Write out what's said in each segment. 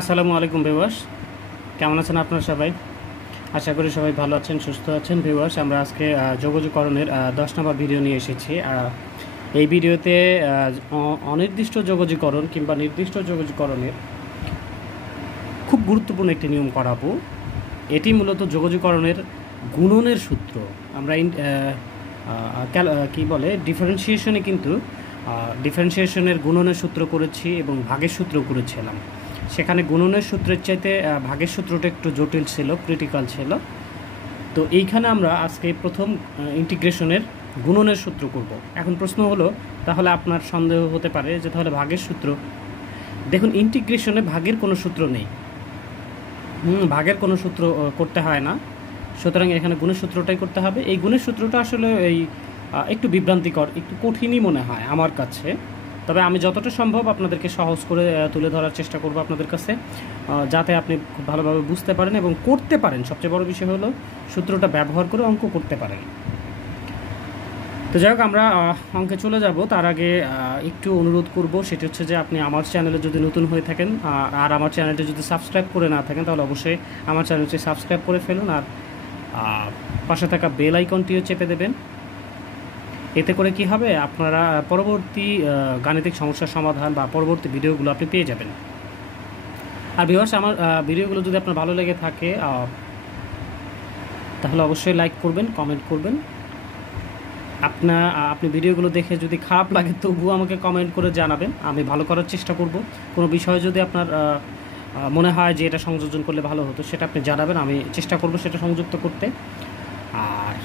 আসসালামু আলাইকুম ভিউয়ার্স, কেমন আছেন আপনারা সবাই? আশা করি সবাই ভালো আছেন, সুস্থ আছেন। ভিউয়ার্স, আমরা আজকে যোগাযোগকরণের 10 নম্বর ভিডিও নিয়ে এসেছি। এই ভিডিওতে অনির্দিষ্ট যোগাযোগকরণ কিংবা নির্দিষ্ট যোগাযোগকরণের খুব গুরুত্বপূর্ণ একটি নিয়ম করাবো। এটি মূলত যোগাযোগকরণের গুণনের সূত্র। আমরা কি বলে ডিফারেন্সিয়েশনে কিন্তু ডিফারেন্সিয়েশনের গুণনের সূত্র করেছি এবং ভাগের সূত্র করেছিলাম। সেখানে গুণনের সূত্রের চাইতে ভাগের সূত্রটা একটু জটিল ছিল, ক্রিটিক্যাল ছিল। তো এইখানে আমরা আজকে প্রথম ইন্টিগ্রেশনের গুণনের সূত্র করব। এখন প্রশ্ন হলো, তাহলে আপনার সন্দেহ হতে পারে যে তাহলে ভাগের সূত্র। দেখুন, ইন্টিগ্রেশনে ভাগের কোনো সূত্র নেই, ভাগের কোনো সূত্র করতে হয় না। সুতরাং এখানে গুণের সূত্রটাই করতে হবে। এই গুণের সূত্রটা আসলে একটু বিভ্রান্তিকর, একটু কঠিনই মনে হয় আমার কাছে। তবে আমি যতটা সম্ভব আপনাদেরকে সহজ করে তুলে ধরার চেষ্টা করব আপনাদের কাছে, যাতে আপনি খুব ভালোভাবে বুঝতে পারেন এবং করতে পারেন। সবচেয়ে বড় বিষয় হলো সূত্রটা ব্যবহার করে অঙ্ক করতে পারেন। তো যাই হোক, আমরা অঙ্কে চলে যাব। তার আগে একটু অনুরোধ করব, সেটি হচ্ছে যে আপনি আমার চ্যানেলে যদি নতুন হয়ে থাকেন আর আমার চ্যানেলটি যদি সাবস্ক্রাইব করে না থাকেন, তাহলে অবশ্যই আমার চ্যানেলটি সাবস্ক্রাইব করে ফেলুন আর পাশে থাকা বেল আইকনটিও চেপে দেবেন। এতে করে কি হবে, আপনারা পরবর্তী গাণিতিক সমস্যার সমাধান বা পরবর্তী ভিডিওগুলো আপনি পেয়ে যাবেন। আর ভিউয়ার্স, আমার ভিডিওগুলো যদি আপনার ভালো লেগে থাকে তাহলে অবশ্যই লাইক করবেন, কমেন্ট করবেন। আপনি ভিডিওগুলো দেখে যদি খারাপ লাগে তবুও আমাকে কমেন্ট করে জানাবেন, আমি ভালো করার চেষ্টা করব। কোনো বিষয় যদি আপনার মনে হয় যে এটা সংযোজন করলে ভালো হতো, সেটা আপনি জানাবেন, আমি চেষ্টা করব সেটা সংযুক্ত করতে। আর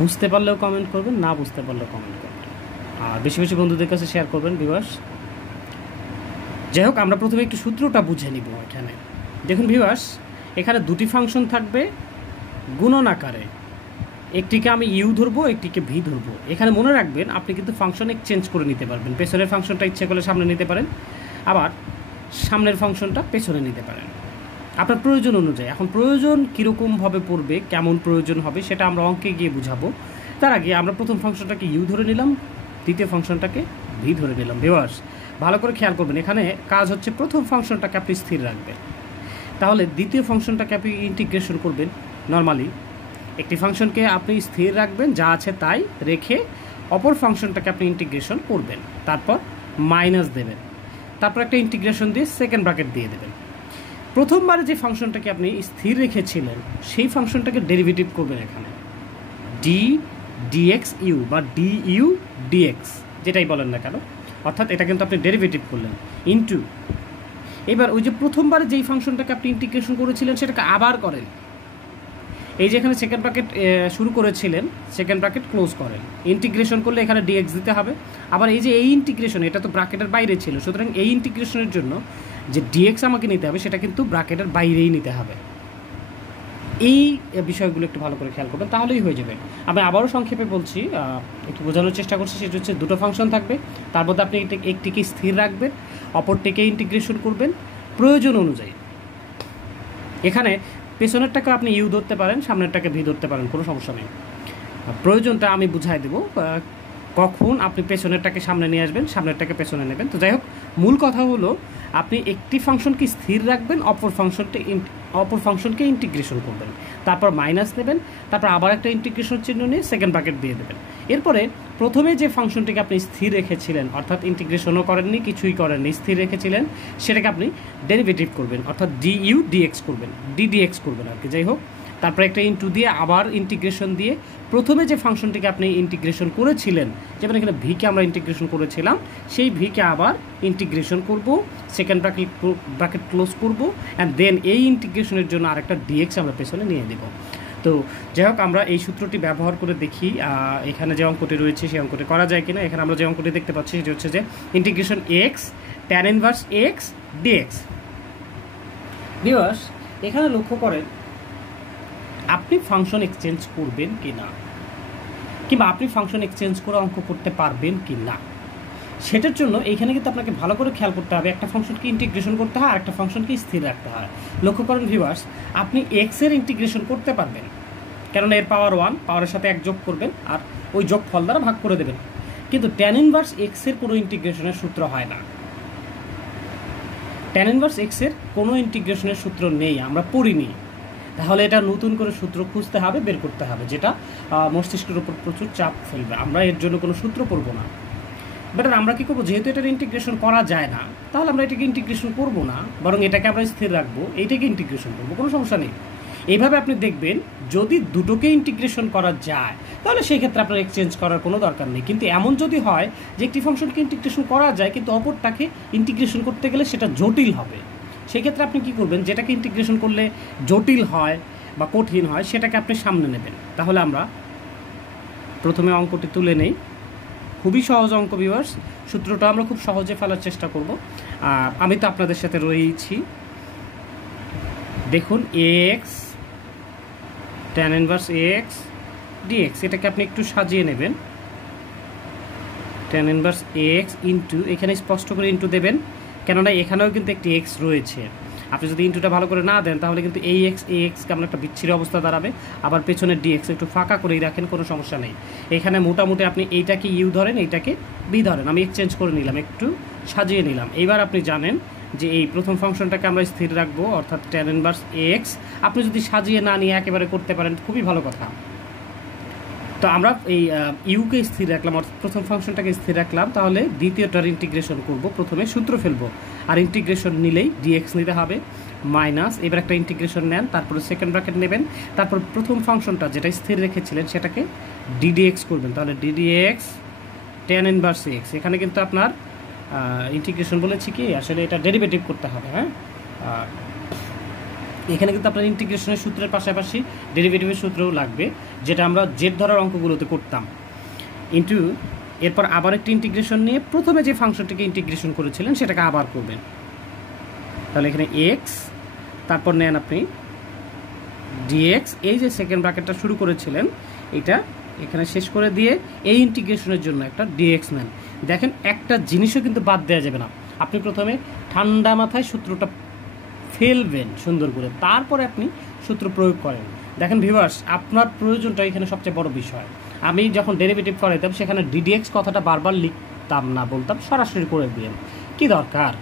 বুঝতে পারলেও কমেন্ট করবেন, না বুঝতে পারলেও কমেন্ট করবেন, আর বেশি বেশি বন্ধুদের কাছে শেয়ার করবেন ভিউয়ার্স। যাই হোক, আমরা প্রথমে একটু সূত্রটা বুঝে নিব। এখানে দেখুন ভিউয়ার্স, এখানে দুটি ফাংশন থাকবে গুণন আকারে। একটিকে আমি ইউ ধরবো, একটিকে ভি ধরবো। এখানে মনে রাখবেন, আপনি কিন্তু ফাংশন এক্সচেঞ্জ করে নিতে পারবেন। পেছনের ফাংশনটা ইচ্ছে করলে সামনে নিতে পারেন, আবার সামনের ফাংশনটা পেছনে নিতে পারেন আপনার প্রয়োজন অনুযায়ী। এখন প্রয়োজন কীরকমভাবে পড়বে, কেমন প্রয়োজন হবে, সেটা আমরা অঙ্কে গিয়ে বুঝাবো। তার আগে আমরা প্রথম ফাংশনটাকে ইউ ধরে নিলাম, দ্বিতীয় ফাংশনটাকে ভি ধরে নিলাম। ভিউয়ার্স, ভালো করে খেয়াল করবেন, এখানে কাজ হচ্ছে প্রথম ফাংশনটাকে আপনি স্থির রাখবেন, তাহলে দ্বিতীয় ফাংশনটাকে আপনি ইন্টিগ্রেশন করবেন। নর্মালি একটি ফাংশনকে আপনি স্থির রাখবেন, যা আছে তাই রেখে অপর ফাংশনটাকে আপনি ইন্টিগ্রেশন করবেন, তারপর মাইনাস দেবেন, তারপর একটা ইন্টিগ্রেশন দিয়ে সেকেন্ড ব্র্যাকেট দিয়ে দেবেন। প্রথমবারে যে ফাংশনটাকে আপনি স্থির রেখেছিলেন সেই ফাংশনটাকে ডেরিভেটিভ করবেন এখানে, ডিএক্স ইউ বা ডিইউ ডিএক্স, যেটাই বলেন না কেন, অর্থাৎ এটা কিন্তু আপনি ডেরিভেটিভ করলেন ইনটু। এবার ওই যে প্রথমবারে যেই ফাংশনটাকে আপনি ইন্টিগ্রেশন করেছিলেন সেটাকে আবার করেন। এই যে এখানে সেকেন্ড ব্র্যাকেট শুরু করেছিলেন, সেকেন্ড ব্র্যাকেট ক্লোজ করেন। ইন্টিগ্রেশন করলে এখানে ডিএক্স দিতে হবে। আবার এই যে এই ইন্টিগ্রেশন, এটা তো ব্র্যাকেটের বাইরে ছিল, সুতরাং এই ইন্টিগ্রেশনের জন্য যে ডিএক্স আমাকে নিতে হবে সেটা কিন্তু ব্র্যাকেটের বাইরেই নিতে হবে। এই বিষয়গুলো একটু ভালো করে খেয়াল করবেন, তাহলেই হয়ে যাবে। আমি আবারও সংক্ষেপে বলছি, একটু বোঝানোর চেষ্টা করছি। সেটা হচ্ছে দুটো ফাংশন থাকবে, তার মধ্যে আপনি একটিকে স্থির রাখবেন, অপরটিকে ইন্টিগ্রেশন করবেন প্রয়োজন অনুযায়ী। এখানে পেছনেরটাকে আপনি ইউ ধরতে পারেন, সামনেরটাকে ভি ধরতে পারেন, কোনো সমস্যা নেই। প্রয়োজনটা আমি বুঝাই দেবো, কখন আপনি পেছনেরটাকে সামনে নিয়ে আসবেন, সামনেরটাকে পেছনে নেবেন। তো যাই হোক, মূল কথা হলো আপনি একটি ফাংশনকে স্থির রাখবেন, অপর ফাংশনকে ইন্টিগ্রেশন করবেন, তারপর মাইনাস নেবেন, তারপর আবার একটা ইন্টিগ্রেশন চিহ্ন নিয়ে সেকেন্ড ব্র্যাকেট দিয়ে দেবেন। এরপরে প্রথমে যে ফাংশনটিকে আপনি স্থির রেখেছিলেন, অর্থাৎ ইন্টিগ্রেশনও করেননি, কিছুই করেননি, স্থির রেখেছিলেন, সেটাকে আপনি ডেরিভেটিভ করবেন, অর্থাৎ ডিইউ ডিএক্স করবেন, ডিএক্স করবেন আর কি। যাই হোক, তারপরে একটা ইন্টু দিয়ে আবার ইন্টিগ্রেশন দিয়ে প্রথমে যে ফাংশনটিকে আপনি ইন্টিগ্রেশন করেছিলেন, যেমন এখানে ভিকে আমরা ইন্টিগ্রেশন করেছিলাম, সেই ভিকে আবার ইন্টিগ্রেশন করব, সেকেন্ড ব্র্যাকেট ক্লোজ করব, অ্যান্ড দেন এই ইন্টিগ্রেশনের জন্য আরেকটা ডিএক্স আমরা পেছনে নিয়ে দেব। তো যাই হোক, আমরা এই সূত্রটি ব্যবহার করে দেখি এখানে যে অঙ্কটি রয়েছে সেই অঙ্কটি করা যায় কিনা। এখানে আমরা যে অঙ্কটি দেখতে পাচ্ছি সেটি হচ্ছে যে integration x tan inverse x dx. Viewers, এখানে লক্ষ্য করেন আপনি ফাংশন এক্সচেঞ্জ করবেন কি না, কিংবা আপনি ফাংশন এক্সচেঞ্জ করে অঙ্ক করতে পারবেন কি না, সেটার জন্য এইখানে কিন্তু আপনাকে ভালো করে খেয়াল করতে হবে। একটা ফাংশনকে ইন্টিগ্রেশন করতে হয় আর একটা ফাংশনকে স্থির রাখতে হয়। লক্ষ্য করেন ভিউয়ার্স, আপনি এক্সের ইন্টিগ্রেশন করতে পারবেন, কেননা এর পাওয়ার 1, পাওয়ারের সাথে এক যোগ করবেন আর ওই যোগ ফল দ্বারা ভাগ করে দেবেন। কিন্তু ট্যান ইনভার্স এক্সের পুরো ইন্টিগ্রেশনের সূত্র হয় না। tan ইনভার্স x এর কোনো ইন্টিগ্রেশনের সূত্র নেই, আমরা পড়িনি, তাহলে এটা নতুন করে সূত্র খুঁজতে হবে, বের করতে হবে, যেটা মস্তিষ্কের উপর প্রচুর চাপ ফেলবে। আমরা এর জন্য কোনো সূত্র পড়ব না। বেটার আমরা কী করবো, যেহেতু এটার ইন্টিগ্রেশন করা যায় না, তাহলে আমরা এটাকে ইন্টিগ্রেশন করব না, বরং এটাকে আমরা স্থির রাখবো, এইটাকে ইন্টিগ্রেশন করবো, কোনো সমস্যা নেই। এইভাবে আপনি দেখবেন যদি দুটোকে ইন্টিগ্রেশন করা যায় তাহলে সেই ক্ষেত্রে আপনার এক্সচেঞ্জ করার কোনো দরকার নেই। কিন্তু এমন যদি হয় যে একটি ফাংশনকে ইন্টিগ্রেশন করা যায় কিন্তু অপরটাকে ইন্টিগ্রেশন করতে গেলে সেটা জটিল হবে, সেই ক্ষেত্রে আপনি কী করবেন, যেটাকে ইন্টিগ্রেশন করলে জটিল হয় বা কঠিন হয় সেটাকে আপনি সামনে নেবেন। তাহলে আমরা প্রথমে অঙ্কটি তুলে নেই, খুবই সহজ অঙ্ক ভিউয়ার্স, সূত্রটা আমরা খুব সহজে ফেলার চেষ্টা করব। আমি তো আপনাদের সাথে রয়েছি। দেখুন x tan inverse x dx, এটাকে আপনি একটু সাজিয়ে নেবেন। tan ইনভার্স এক্স ইন্টু, এখানে স্পষ্ট করে ইন্টু দেবেন, কেননা এখানেও কিন্তু একটি এক্স রয়েছে। আপনি যদি ইন্টুটা ভালো করে না দেন তাহলে কিন্তু এই এক্স কেমন একটা বিচ্ছিরি অবস্থা দাঁড়াবে। আবার পেছনের ডিএক্স একটু ফাঁকা করেই রাখেন, কোনো সমস্যা নেই। এখানে মোটামুটি আপনি এইটাকে ইউ ধরেন, এইটাকে বি ধরেন, আমি এক্সচেঞ্জ করে নিলাম, একটু সাজিয়ে নিলাম। এইবার আপনি জানেন যে এই প্রথম ফাংশনটাকে আমরা স্থির রাখবো, অর্থাৎ tan ইনভার্স এক্স। আপনি যদি সাজিয়ে না নিয়ে একেবারে করতে পারেন খুবই ভালো কথা। তো আমরা এই ইউকে স্থির রাখলাম, অর্থাৎ প্রথম ফাংশনটাকে স্থির রাখলাম, তাহলে দ্বিতীয়টার ইন্টিগ্রেশন করব। প্রথমে সূত্র ফেলবো, আর ইন্টিগ্রেশন নিলেই ডিএক্স নিতে হবে মাইনাস, এবার একটা ইন্টিগ্রেশন নেন, তারপরে সেকেন্ড ব্র্যাকেট নেবেন, তারপর প্রথম ফাংশনটা যেটা স্থির রেখেছিলেন সেটাকে ডিডিএক্স করবেন, তাহলে ডিডিএক্স tan ইনভার্স এক্স। এখানে কিন্তু আপনার ইন্টিগ্রেশন বলেছি কি, আসলে এটা ডেরিভেটিভ করতে হবে। হ্যাঁ, এখানে কিন্তু আপনার ইন্টিগ্রেশনের সূত্রের পাশাপাশি ডেরিভেটিভের সূত্রও লাগবে, যেটা আমরা জেড ধরার অঙ্কগুলোতে করতাম। ইন্টু এরপর আবার একটি ইন্টিগ্রেশন নিয়ে প্রথমে যে ফাংশনটিকে ইন্টিগ্রেশন করেছিলেন সেটাকে আবার করবেন, তাহলে এখানে এক্স, তারপর নেন আপনি ডিএক্স, এই যে সেকেন্ড ব্র্যাকেটটা শুরু করেছিলেন এটা এখানে শেষ করে দিয়ে এই ইন্টিগ্রেশনের জন্য একটা ডিএক্স নেন। দেখেন একটা জিনিসও কিন্তু বাদ দেওয়া যাবে না, আপনি প্রথমে ঠান্ডা মাথায় সূত্রটা ফেলবেন সুন্দর করে, তারপরে আপনি সূত্র প্রয়োগ করেন। দেখেন ভিউয়ার্স, আপনার প্রয়োজনটা এখানে সবচেয়ে বড় বিষয়। আমি যখন ডেরিভেটিভ করাইতাম সেখানে ডিডিএক্স কথাটা বারবার লিখতাম না, বলতাম সরাসরি করে দিন, কি দরকার।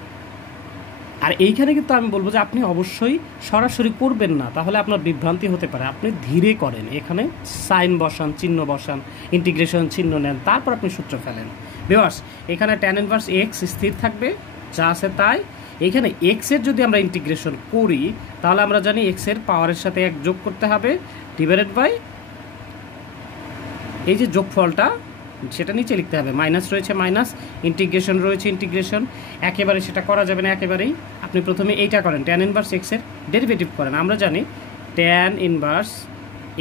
আর এইখানে কিন্তু আমি বলবো যে আপনি অবশ্যই সরাসরি করবেন না, তাহলে আপনার বিভ্রান্তি হতে পারে। আপনি ধীরে করেন, এখানে সাইন বসান, চিহ্ন বসান, ইন্টিগ্রেশন চিহ্ন নেন, তারপর আপনি সূত্র ফেলেন। ভিউয়ার্স, এখানে tan ইনভার্স এক্স স্থির থাকবে, যা আছে তাই। এখানে এক্সের যদি আমরা ইন্টিগ্রেশন করি তাহলে আমরা জানি এক্সের পাওয়ারের সাথে এক যোগ করতে হবে, ডিভাইডেড বাই এই যে যোগফলটা সেটা নিচে লিখতে হবে, মাইনাস রয়েছে মাইনাস, ইন্টিগ্রেশন রয়েছে ইন্টিগ্রেশন, একেবারে সেটা করা যাবে না একেবারেই। আপনি প্রথমে এইটা করেন, tan ইনভার্স এক্সের ডেরিভেটিভ করেন। আমরা জানি tan ইনভার্স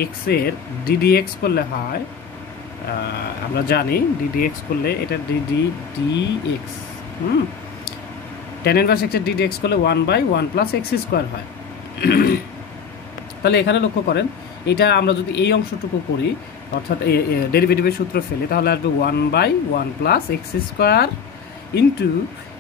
এক্সের ডিডিএক্স করলে হয়, আমরা জানি ডিডিএক্স করলে এটা ডিএক্স, tan ইনভার্স এক্সের ডিডিএক্স করলে 1/1 + x² হয়। তাহলে এখানে লক্ষ্য করেন, এটা আমরা যদি এই অংশটুকু করি, অর্থাৎ ডেরিভেটিভের সূত্র ফেলি, তাহলে আসবে 1/1 + x² ইন্টু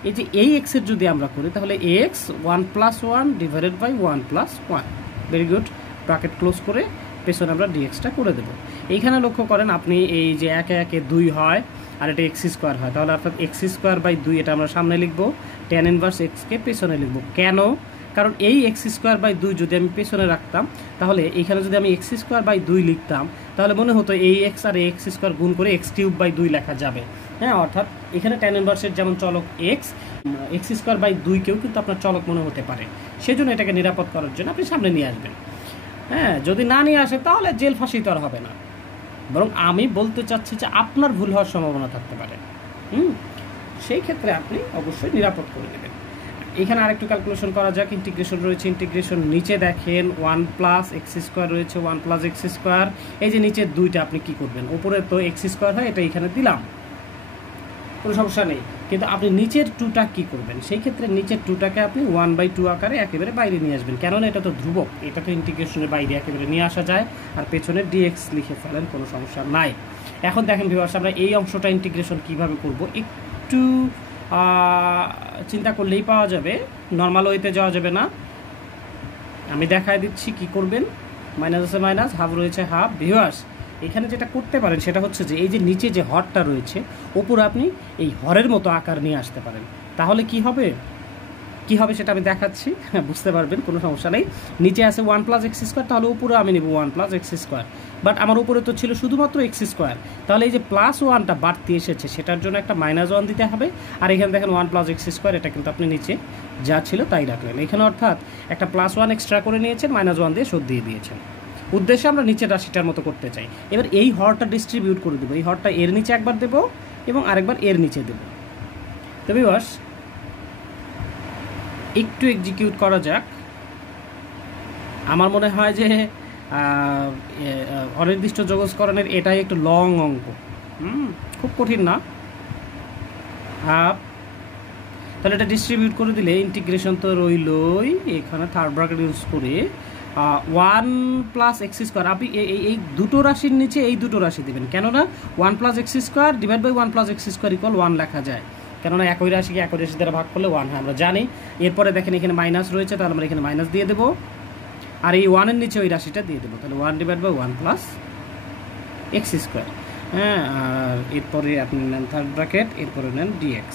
এই যে এই এক্সের যদি আমরা করি তাহলে x 1 + 1 divided by 1 + 1। Very good, bracket close করে পেছনে আমরা ডিএক্সটা করে দেবো। এইখানে লক্ষ্য করেন আপনি এই যে একে একে 2 হয় আর এটা x² হয়, তাহলে অর্থাৎ x²/2 এটা আমরা সামনে লিখবো, tan ইনভার্স এক্সকে পেছনে লিখবো। কেন? কারণ এই x²/2 যদি আমি পেছনে রাখতাম তাহলে এখানে যদি আমি x²/2 লিখতাম তাহলে মনে হতো এই এক্স আর x² গুণ করে x³/2 লেখা যাবে। হ্যাঁ, অর্থাৎ এখানে tan ইনভার্সের যেমন চলক x²/2 কেও কিন্তু আপনার চলক মনে হতে পারে, সেজন্য এটাকে নিরাপদ করার জন্য আপনি সামনে নিয়ে আসবেন। হ্যাঁ, যদি না নিয়ে আসে তাহলে জেল ফাঁসি তো আর হবে না, বরং আমি বলতে চাচ্ছি যে আপনার ভুল হওয়ার সম্ভাবনা থাকতে পারে। সেই ক্ষেত্রে আপনি অবশ্যই নিরাপদ করে নেবেন। এখানে আরেকটু ক্যালকুলেশন করা যাক, ইন্টিগ্রেশন রয়েছে, ইন্টিগ্রেশন নিচে দেখেন 1 + x² রয়েছে, 1 + x², এই যে নিচের 2টা আপনি কি করবেন, উপরে তো x² হয়, এটা এখানে দিলাম, কোনো সমস্যা নেই, কিন্তু আপনি নিচের 2টা কি করবেন, সেই ক্ষেত্রে নিচের 2টাকে আপনি 1/2 আকারে একেবারে বাইরে নিয়ে আসবেন, কেননা এটা তো ধ্রুবক, এটা তো ইন্টিগ্রেশনের বাইরে একেবারে নিয়ে আসা যায়, আর পেছনে ডিএক্স লিখে ফেলেন, কোনো সমস্যা নাই। এখন দেখেন ভিউয়ার্স, আমরা এই অংশটা ইন্টিগ্রেশন কিভাবে করব একটু চিন্তা করলেই পাওয়া যাবে, নর্মাল ওয়েতে যাওয়া যাবে না। আমি দেখায় দিচ্ছি কি করবেন, মাইনাস আছে মাইনাস, হাফ রয়েছে হাফ। ভিউয়ার্স, এখানে যেটা করতে পারেন সেটা হচ্ছে যে এই যে নিচে যে হরটা রয়েছে ওপরে আপনি এই হরের মতো আকার নিয়ে আসতে পারেন, তাহলে কি হবে, কী হবে সেটা আমি দেখাচ্ছি, বুঝতে পারবেন, কোনো সমস্যা নেই। নিচে আছে 1 + x², তাহলে উপরে আমি নেব 1 + x², বাট আমার উপরে তো ছিল শুধুমাত্র x², তাহলে এই যে +1টা বাড়তি এসেছে সেটার জন্য একটা -1 দিতে হবে। আর এখানে দেখেন 1 + x², এটা কিন্তু আপনি নিচে যা ছিল তাই রাখলেন এখানে, অর্থাৎ একটা +1 এক্সট্রা করে নিয়েছেন, -1 দিয়ে শোধ দিয়ে দিয়েছেন। উদ্দেশ্যে আমরা নিচের রাশিটার মতো করতে চাই। এবার এই হরটা ডিস্ট্রিবিউট করে দেবো, এই হরটা এর নিচে একবার দেবো এবং আরেকবার এর নিচে দেবো। তো ভিউয়ার্স একটু এক্সিকিউট করা যাক। আমার মনে হয় যে অনির্দিষ্ট যোগজকরণের এটাই একটু লং অঙ্ক, খুব কঠিন না। তাহলে এটা ডিস্ট্রিবিউট করে দিলে ইন্টিগ্রেশন তো রইলই, এখানে থার্ড ব্র্যাকেট ইউজ করে 1 + x², আপনি এই দুটো রাশির নিচে এই দুটো রাশি দেবেন, কেননা 1 + x² / 1 + x² = 1 লেখা যায়, কেননা একই রাশিকে একই রাশি দ্বারা ভাগ করলে 1 হয়, আমরা জানি। এরপরে দেখেন এখানে মাইনাস রয়েছে, তাহলে আমরা এখানে মাইনাস দিয়ে দেবো, আর এই 1-এর নিচে ওই রাশিটা দিয়ে দেবো, তাহলে 1 / 1 + x²। হ্যাঁ, আর এরপরে আপনি নেন থার্ড ব্র্যাকেট, এরপরে নেন dx।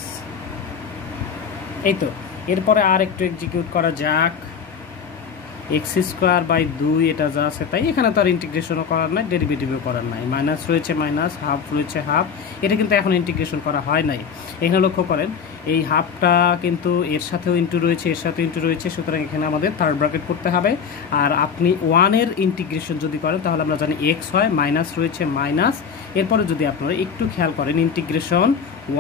এই তো, এরপরে আর একটু এক্সিকিউট করা যাক। x²/2 এটা যা আছে তাই, এখানে তো আর ইন্টিগ্রেশনও করার নাই, ডেরিভেটিভও করার নাই, মাইনাস রয়েছে মাইনাস, হাফ রয়েছে হাফ, এটা কিন্তু এখন ইন্টিগ্রেশন করা হয় নাই। এখানে লক্ষ্য করেন এই হাফটা কিন্তু এর সাথেও ইন্টু রয়েছে, এর সাথেও ইন্টু রয়েছে, সুতরাং এখানে আমাদের থার্ড ব্র্যাকেট করতে হবে। আর আপনি 1-এর ইন্টিগ্রেশন যদি করেন তাহলে আমরা জানি x হয়, মাইনাস রয়েছে মাইনাস, এরপরে যদি আপনারা একটু খেয়াল করেন ইন্টিগ্রেশন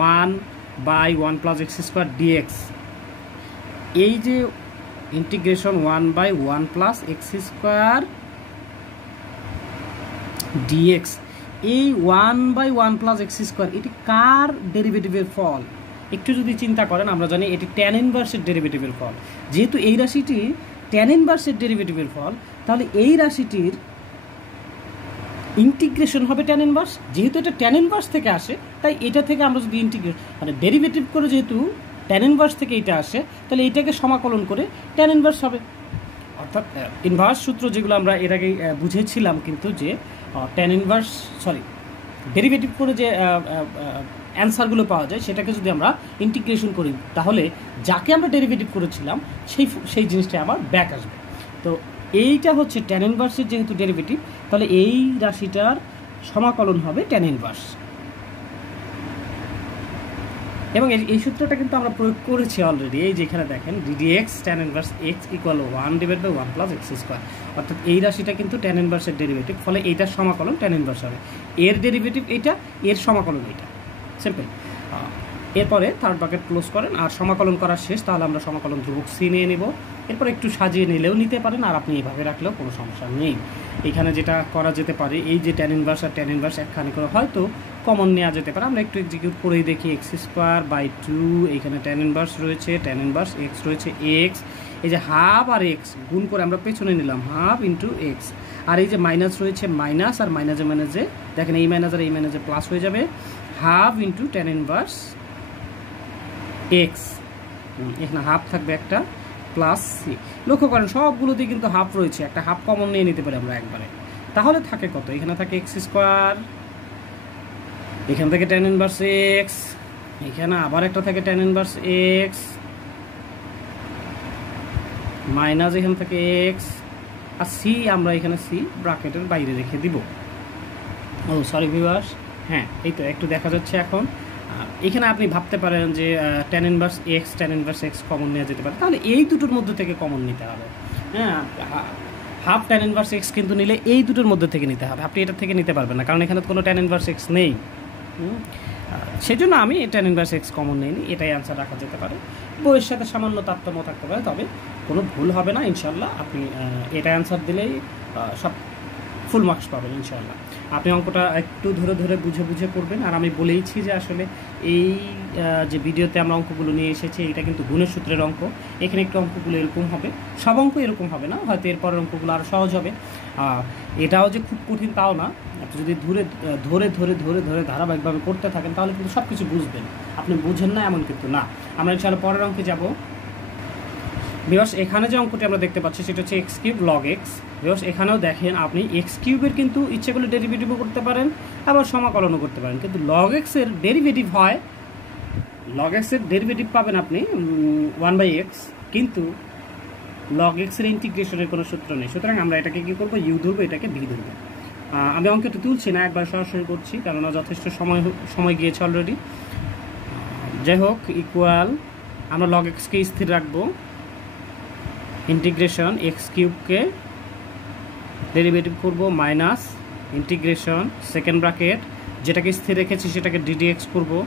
1/1 + x² dx, এই যে ইন্টিগ্রেশন 1/1 + x² dx, এই 1/1 + x², এটি কার ডেরিভেটিভের ফল? একটু যদি চিন্তা করেন, আমরা জানি এটি tan ইনভার্সের ডেরিভেটিভের ফল। যেহেতু এই রাশিটি tan ইনভার্সের ডেরিভেটিভের ফল, তাহলে এই রাশিটির ইন্টিগ্রেশন হবে tan ইনভার্স। যেহেতু এটা tan ইনভার্স থেকে আসে, তাই এটা থেকে আমরা যদি মানে ডেরিভেটিভ করে, যেহেতু tan ইনভার্স থেকে এটা আসে, তাহলে এটাকে সমাকলন করে tan ইনভার্স হবে। অর্থাৎ ইনভার্স সূত্র যেগুলো আমরা এর আগে বুঝেছিলাম, কিন্তু যে tan ইনভার্স ডেরিভেটিভ করে যে অ্যান্সারগুলো পাওয়া যায়, সেটাকে যদি আমরা ইন্টিগ্রেশন করি, তাহলে যাকে আমরা ডেরিভেটিভ করেছিলাম সেই জিনিসটা আবার ব্যাক আসবে। তো এইটা হচ্ছে tan ইনভার্সের যেহেতু ডেরিভেটিভ, তাহলে এই রাশিটার সমাকলন হবে tan ইনভার্স। এবং এই সূত্রটা কিন্তু আমরা প্রয়োগ করেছি অলরেডি, এই যেখানে দেখেন ddx tan inverse x = 1/1 + x², অর্থাৎ এই রাশিটা কিন্তু tan ইনভার্সের ডেরিভেটিভ, ফলে এইটার সমাকলন tan ইনভার্স হবে। এর ডেরিভেটিভ এইটা, এর সমাকলন এইটা, সিম্পল। এরপরে থার্ড ব্র্যাকেট ক্লোজ করেন, আর সমাকলন করা শেষ, তাহলে আমরা সমাকলন ধ্রুবক c নিয়ে নেব। এরপর একটু সাজিয়ে নিলেও নিতে পারেন, আর আপনি এইভাবে রাখলেও কোনো সমস্যা নেই। এখানে যেটা করা যেতে পারে, এই যে tan ইনভার্স আর tan ইনভার্স একখানি করে হয়তো কমন নেওয়া যেতে পারে। আমরা একটু এক্সিকিউট করেই দেখি, x²/2, এইখানে tan ইনভার্স রয়েছে, tan ইনভার্স x রয়েছে x, এই যে হাফ আর x গুণ করে আমরা পেছনে নিলাম, হাফ × x, আর এই যে মাইনাস রয়েছে মাইনাস, আর মাইনাসে মাইনাসে দেখেন এই মাইনাস আর এই মাইনাসে প্লাস হয়ে যাবে, হাফ × tan ইনভার্স x, এখানে হাফ থাকবে একটা, প্লাস c। লক্ষ্য করেন সবগুলোতেই কিন্তু হাফ রয়েছে, একটা হাফ কমন নিয়ে নিতে পারি আমরা একবারে, তাহলে থাকে কত? এখানে থাকে x², এখান থেকে tan ইনভার্স x, এখানে আবার একটা থাকে tan ইনভার্স x, মাইনাস এখান থেকে x, আর c আমরা এখানে c ব্র্যাকেটের বাইরে রেখে দিব। ও সরি ভিউয়ার্স, হ্যাঁ এই তো একটু দেখা যাচ্ছে এখন। এখানে আপনি ভাবতে পারেন যে tan ইনভার্স x কমন নেওয়া যেতে পারে, তাহলে এই দুটোর মধ্যে থেকে কমন নিতে হবে। হ্যাঁ, হাফ tan ইনভার্স x কিন্তু নিলে এই দুটোর মধ্যে থেকে নিতে হবে, আপনি এটা থেকে নিতে পারবেন না, কারণ এখানে কোনো tan ইনভার্স x নেই। সেই জন্য আমি tan ইনভার্স x কমন নিইনি, এটাই আনসার রাখা যেতে পারে। বইয়ের সাথে সামান্য তারতম্য থাকতে পারে, তবে কোনো ভুল হবে না ইনশাল্লাহ। আপনি এটা অ্যান্সার দিলেই সব ফুল মার্কস পাবেন ইনশাল্লাহ। আপনি অঙ্কটা একটু ধরে ধরে বুঝে বুঝে করবেন। আর আমি বলেইছি যে আসলে এই যে ভিডিওতে আমরা অঙ্কগুলো নিয়ে এসেছি, এটা কিন্তু গুণের সূত্রের অঙ্ক। এখানে একটু অঙ্কগুলো এরকম হবে, সব অঙ্ক এরকম হবে না, হয়তো এরপরের অঙ্কগুলো আরও সহজ হবে। এটাও যে খুব কঠিন তাও না, আপনি যদি ধরে ধরে ধরে ধরে ধরে ধারাবাহিকভাবে করতে থাকেন তাহলে কিন্তু সব কিছু বুঝবেন। আপনি বুঝেন না এমন কিন্তু না। আমরা ইনশাআল্লাহ পরের অঙ্কে যাব। ভিউয়ার্স, এখানে যে অঙ্কটি আমরা দেখতে পাচ্ছি সেটা হচ্ছে x³ log x। ভিউয়ার্স, এখানেও দেখেন আপনি x³ কিন্তু ইচ্ছে করলে ডেরিভেটিভও করতে পারেন, আবার সমাকলনও করতে পারেন, কিন্তু log x এর ডেরিভেটিভ হয়, log x এর ডেরিভেটিভ পাবেন আপনি 1/x, কিন্তু লগ এক্সের ইন্টিগ্রেশনের কোনো সূত্র নেই, সুতরাং আমরা এটাকে কী করবো, ইউ ধরবো, এটাকে ভি ধরবো। আমি অঙ্কটা তুলছি না, একবার সরাসরি করছি, কেননা যথেষ্ট সময় গিয়েছে অলরেডি। যাই হোক, ইকুয়াল আমরা লগ এক্সকে স্থির রাখবো, ইন্টিগ্রেশন এক্স কিউবকে ডেরিভেটিভ করবো মাইনাস ইন্টিগ্রেশন সেকেন্ড ব্র্যাকেট যেটাকে স্থির রেখেছি সেটাকে ডিডি এক্স করবো।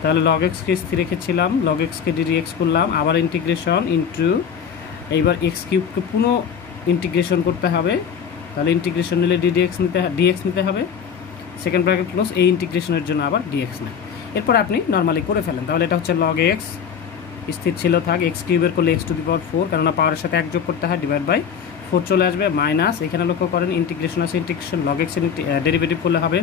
তাহলে লগ এক্সকে স্থির রেখেছিলাম, লগ এক্সকে ডিডি এক্স করলাম, আবার ইন্টিগ্রেশন ইন্টু এইবার এক্স কিউবকে পুনঃ ইন্টিগ্রেশন করতে হবে। তাহলে ইন্টিগ্রেশন নিলে ডিএক্স নিতে হবে, সেকেন্ড ব্র্যাকেট ক্লোজ, এই ইন্টিগ্রেশনের জন্য আবার ডিএক্স নেয়। এরপর আপনি নর্মালি করে ফেলেন। তাহলে এটা হচ্ছে লগ এক্স স্থির ছিল থাক, এক্স কিউবের করলে এক্স টু দি পাওয়ার 4, কেননা পাওয়ারের সাথে এক যোগ করতে হয়, ডিভাইড বাই 4 চলে আসবে, মাইনাস এখানে লক্ষ্য করেন ইন্টিগ্রেশন আছে, ইন্টিগ্রেশন লগ এক্স ডেরিভেটিভ করলে হবে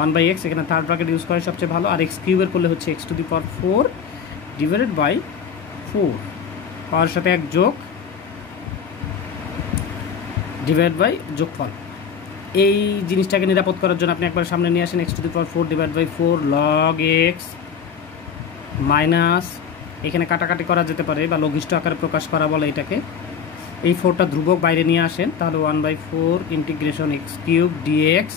1/x, এখানে থার্ড ব্র্যাকেট ইউজ করে সবচেয়ে ভালো, আর এক্স কিউবের করলে হচ্ছে x to the power 4 divided by 4, পাওয়ারের সাথে এক যোগ ডিভাইড বাই যোগফল। এই জিনিসটাকে নিরাপদ করার জন্য আপনি একবার সামনে নিয়ে আসেন, x to the power 4 divide by 4 log x minus, এখানে কাটাকাটি করা যেতে পারে বা লঘিষ্ঠ আকারে প্রকাশ করা বলে এটাকে, এই 4টা ধ্রুবক বাইরে নিয়ে আসেন, তাহলে 1/4 ইন্টিগ্রেশন এক্স কিউব ডিএক্স।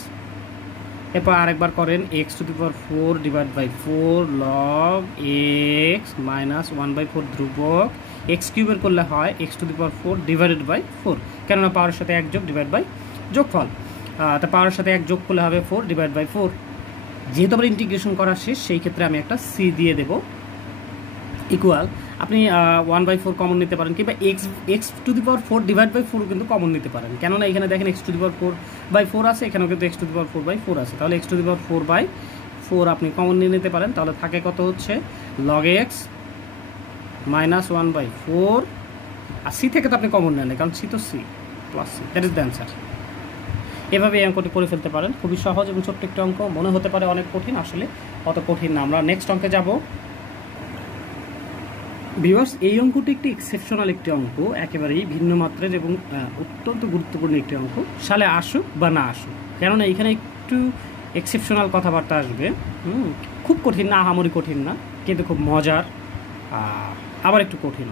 এরপর আরেকবার করেন x to the power 4 divide by 4 log x minus 1/4 ধ্রুবক, এক্স কিউবের করলে হয় x to the power 4 divided by 4, কেননা পাওয়ারের সাথে এক যোগ ডিভাইড বাই যোগফল, তা পাওয়ারের সাথে এক যোগ করলে হবে 4 ডিভাইড বাই 4। যেহেতু আবার ইন্টিগ্রেশন করা শেষ, সেই ক্ষেত্রে আমি একটা সি দিয়ে দেবো, ইকুয়াল আপনি 1/4 কমন নিতে পারেন, কিংবা x to the power 4 divide by 4 কিন্তু কমন নিতে পারেন, কেননা এখানে দেখেন এক্স টু দি পাওয়ার 4/4 আছে, এখানেও কিন্তু এক্স টু দি পাওয়ার 4/4 আছে, তাহলে এক্স টু দি পাওয়ার 4/4 আপনি কমন নিয়ে নিতে পারেন। তাহলে থাকে কত হচ্ছে লগ এক্স মাইনাস 1/4, আর সি থেকে তো আপনি কমন নেন, কারণ সি তো c plus c, that is the answer. এভাবে এই অঙ্কটি করে ফেলতে পারেন, খুবই সহজ এবং ছোট্ট একটা অঙ্ক, মনে হতে পারে অনেক কঠিন, আসলে অত কঠিন না। আমরা নেক্সট অঙ্কে যাব। ভিউয়ার্স, এই অঙ্কটি একটি এক্সেপশনাল একটি অঙ্ক, একেবারেই ভিন্ন মাত্রার এবং অত্যন্ত গুরুত্বপূর্ণ একটি অঙ্ক, সালে আসুক বা না আসুক, কেননা এখানে একটু এক্সেপশনাল কথাবার্তা আসবে। খুব কঠিন না, আহামরি কঠিন না, কিন্তু খুব মজার, আবার একটু কঠিন।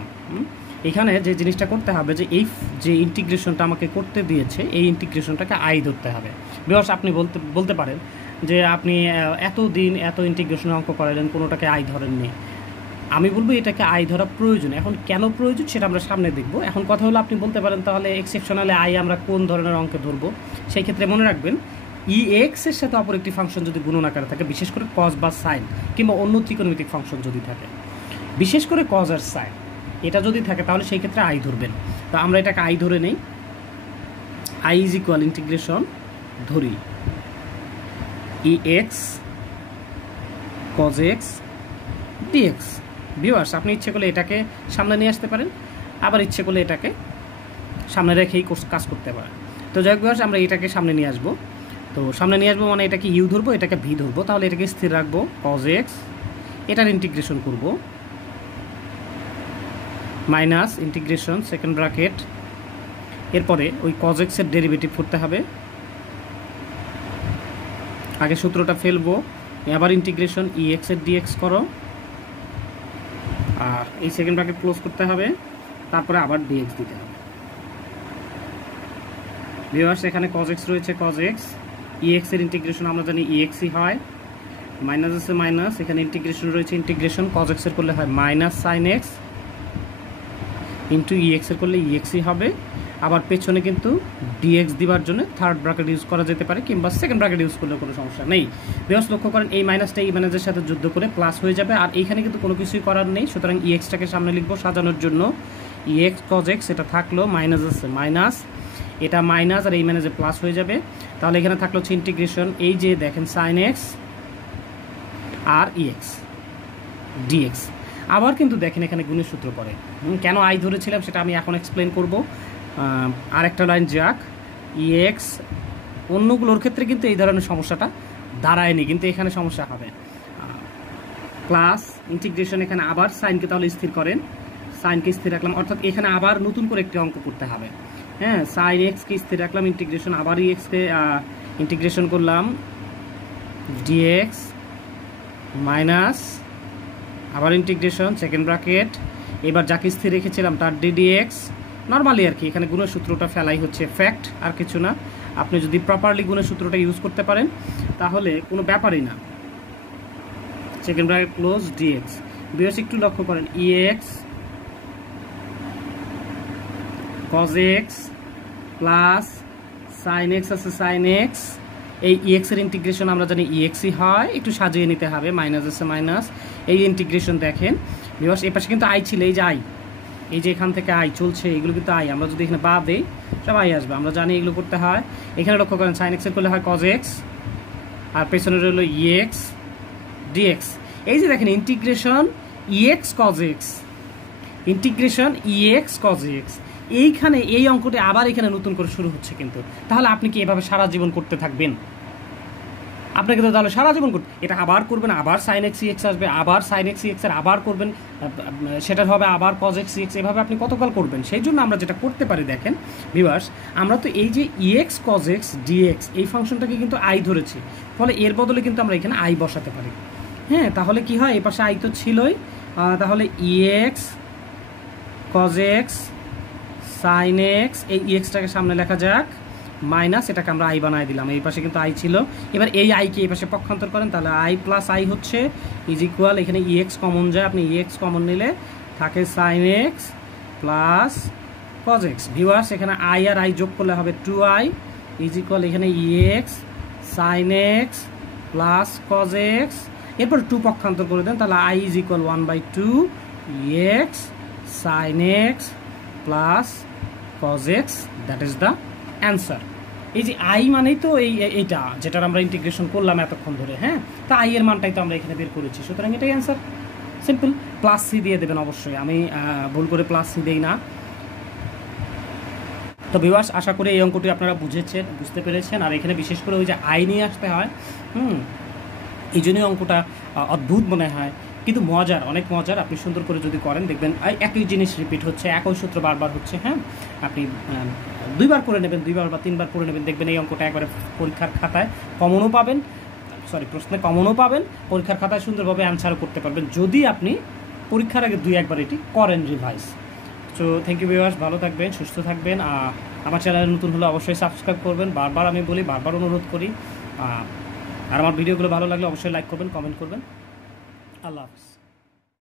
এখানে যে জিনিসটা করতে হবে, যে এই যে ইন্টিগ্রেশনটা আমাকে করতে দিয়েছে, এই ইন্টিগ্রেশনটাকে আই ধরতে হবে। ভিউয়ার্স, আপনি বলতে পারেন যে আপনি এতদিন এত ইন্টিগ্রেশনের অঙ্ক করালেন, কোনোটাকে আই ধরেননি। আমি বলবো এটাকে আই ধরা প্রয়োজন। এখন কেন প্রয়োজন সেটা আমরা সামনে দেখব। এখন কথা হলো, আপনি বলতে পারেন তাহলে এক্সেপশনালে আই আমরা কোন ধরনের অঙ্কে ধরবো। সেই ক্ষেত্রে মনে রাখবেন, ই এক্সের সাথে অপর একটি ফাংশন যদি গুণন আকারে থাকে, বিশেষ করে কজ বা সাইন, কিংবা অন্য ত্রিকোণমিতিক ফাংশন যদি থাকে, বিশেষ করে কজ আর সাইন, এটা যদি থাকে তাহলে সেই ক্ষেত্রে আই ধরবেন। তো আমরা এটাকে আই ধরে নেই, আই ইজ ইকুয়াল ইন্টিগ্রেশন ধরি e x cos x dx. Viewers, আপনি ইচ্ছে করলে এটাকে সামনে নিয়ে আসতে পারেন, আবার ইচ্ছে করলে এটাকে সামনে রেখেই কাজ করতে পারেন। তো যাই হোক ভিউয়ার্স, আমরা এটাকে সামনে নিয়ে আসবো। তো সামনে নিয়ে আসবো মানে এটাকে ইউ ধরবো, এটাকে ভি ধরবো, তাহলে এটাকে স্থির রাখবো কজ এক্স, এটার ইন্টিগ্রেশন করব মাইনাস ইন্টিগ্রেশন সেকেন্ড ব্র্যাকেট, এরপরে ওই কজ এক্সের ডেরিভেটিভ করতে হবে, আগে সূত্রটা ফেলবো, আবার ইন্টিগ্রেশন ই এক্সের ডিএক্স করো, আর এই সেকেন্ড ব্র্যাকেট ক্লোজ করতে হবে, তারপরে আবার ডিএক্স দিতে হবে। ভিউয়ার্স, এখানে কজ এক্স রয়েছে, কজ এক্স, ই এক্স এর ইন্টিগ্রেশন আমরা জানি ই এক্সই হয়, মাইনাস আছে মাইনাস, এখানে ইন্টিগ্রেশন রয়েছে, ইন্টিগ্রেশন কজ এক্স এর করলে হয় মাইনাস সাইন এক্স ইন্টু ই এক্স এর করলে ই এক্সই হবে। আবার পেছনে কিন্তু ডিএক্স দিবার জন্য থার্ড ব্র্যাকেট ইউজ করা যেতে পারে, কিংবা সেকেন্ড ব্র্যাকেট ইউজ করলে কোনো সমস্যা নেই। ভিউয়ার্স, লক্ষ্য করেন এই মাইনাসটা এই মাইনাসের সাথে যুদ্ধ করে প্লাস হয়ে যাবে, আর এইখানে কিন্তু কোনো কিছুই করার নেই, সুতরাং ই এক্সটাকে সামনে লিখবো সাজানোর জন্য, ই এক্স কজ এক্স, এটা থাকলো মাইনাস আছে মাইনাস, এটা মাইনাস আর এই মাইনাসে প্লাস হয়ে যাবে। তাহলে এখানে থাকলো হচ্ছে ইন্টিগ্রেশন, এই যে দেখেন সাইন এক্স আর ই এক্স ডিএক্স। আবার কিন্তু দেখেন এখানে গুণের সূত্র পড়ে, কেন আই ধরেছিলাম সেটা আমি এখন এক্সপ্লেন করব। আরেকটা লাইন যাক, ই এক্স অন্যগুলোর ক্ষেত্রে কিন্তু এই ধরনের সমস্যাটা দাঁড়ায়নি, কিন্তু এখানে সমস্যা হবে। প্লাস ইন্টিগ্রেশন, এখানে আবার সাইনকে তাহলে স্থির করেন, সাইনকে স্থির রাখলাম, অর্থাৎ এখানে আবার নতুন করে একটি অঙ্ক করতে হবে। হ্যাঁ, সাইন এক্সকে স্থির রাখলাম, ইন্টিগ্রেশন আবার ই এক্সকে ইন্টিগ্রেশন করলাম ডিএক্স মাইনাস আবার ইন্টিগ্রেশন সেকেন্ড ব্র্যাকেট, এবার যাকে স্থির রেখেছিলাম তার ডিডিএক্স নর্মালি আর কি, এখানে গুণের সূত্রটা ফেলাই হচ্ছে ফ্যাক্ট, আর কিছু না। আপনি যদি প্রপারলি গুণের সূত্রটা ইউজ করতে পারেন তাহলে কোনো ব্যাপারই না। Second bracket close dx. বিএস একটু লক্ষ্য করেন, e x cos x plus sine x আছে, সাইন এক্স, এই ইএক্স এর ইন্টিগ্রেশন আমরা জানি ইএক্সই হয়, একটু সাজিয়ে নিতে হবে, মাইনাস আছে মাইনাস, এই ইন্টিগ্রেশন দেখেন বিকজ এ পাশে কিন্তু আই ছিল, এই যে আই, এই যে এখান থেকে আই চলছে, এগুলো কিন্তু আই, আমরা যদি এখানে বাদ দিই সব আই আসবে, আমরা জানি এগুলো করতে হয়। এখানে লক্ষ্য করেন সাইন এক্সের করলে হয় কজ এক্স, আর পেছনে রইল ইএক্স ডিএক্স। এই যে দেখেন integration e x cos x, integration e x cos x, এইখানে এই অঙ্কটি আবার এখানে নতুন করে শুরু হচ্ছে কিন্তু। তাহলে আপনি কি এভাবে সারা জীবন করতে থাকবেন? আপনাকে তো তাহলে সারা জীবন করতে, এটা আবার করবেন, আবার সাইন এক্স এক্স আসবে, আবার সাইন এক্স এক্সের আবার করবেন, সেটার হবে আবার কজ এক্স এক্স, এভাবে আপনি কতকাল করবেন? সেই জন্য আমরা যেটা করতে পারি দেখেন ভিউয়ার্স, আমরা তো এই যে ইএক্স কজ এক্স ডিএক্স এই ফাংশনটাকে কিন্তু আই ধরেছি, ফলে এর বদলে কিন্তু আমরা এখানে আই বসাতে পারি। হ্যাঁ, তাহলে কি হয়, এই পাশে আই তো ছিলই, তাহলে e x cos x sine x, এই ইএক্সটাকে সামনে লেখা যাক মাইনাস, এটাকে আমরা আই বানাই দিলাম, এই পাশে কিন্তু আই ছিল। এবার এই আইকে এই পাশে পক্ষান্তর করেন, তাহলে আই প্লাস আই হচ্ছে ইজ ইকুয়াল, এখানে ইএক্স কমন যায়, আপনি ইএক্স কমন নিলে থাকে sine x plus cos x. Viewers এখানে আই আর আই যোগ করলে হবে 2i ইজ ইকুয়াল, এখানে e x sine x plus cos x, এরপর 2 পক্ষান্তর করে দেন, তাহলে I is equal 1/2 e x sine x plus cos x, that is the answer. এই যে আই মানেই তো এইটা যেটার আমরা ইন্টিগ্রেশন করলাম এতক্ষণ ধরে, হ্যাঁ, তা আই এর মানটাই তো আমরা এখানে বের করেছি, সুতরাং এটাই অ্যান্সার। সিম্পল। প্লাস সি দিয়ে দেবেন অবশ্যই, আমি ভুল করে প্লাস সি দেই না। তো ভিউয়ার্স আশা করি এই অঙ্কটি আপনারা বুঝতে পেরেছেন, আর এখানে বিশেষ করে ওই যে আই নিয়ে আসতে হয়, এই জন্যই অঙ্কটা অদ্ভুত মনে হয়, কিন্তু মজার, অনেক মজার। আপনি সুন্দর করে যদি করেন দেখবেন একই জিনিস রিপিট হচ্ছে, একই সূত্র বারবার হচ্ছে। হ্যাঁ, আপনি 2বার করে নেবেন, 2বার বা 3বার করে নেবেন, দেখবেন এই অঙ্কটা একবারে পরীক্ষার খাতায় কমনও পাবেন, প্রশ্নে কমনও পাবেন, পরীক্ষার খাতায় সুন্দরভাবে অ্যান্সারও করতে পারবেন, যদি আপনি পরীক্ষার আগে 2-1বার এটি করেন revise. So thank you viewers, ভালো থাকবেন, সুস্থ থাকবেন। আমার চ্যানেলে নতুন হলে অবশ্যই সাবস্ক্রাইব করবেন, বারবার আমি বলি, বারবার অনুরোধ করি। আর আমার ভিডিওগুলো ভালো লাগলে অবশ্যই লাইক করবেন, কমেন্ট করবেন। আল্লাহ হাফেজ।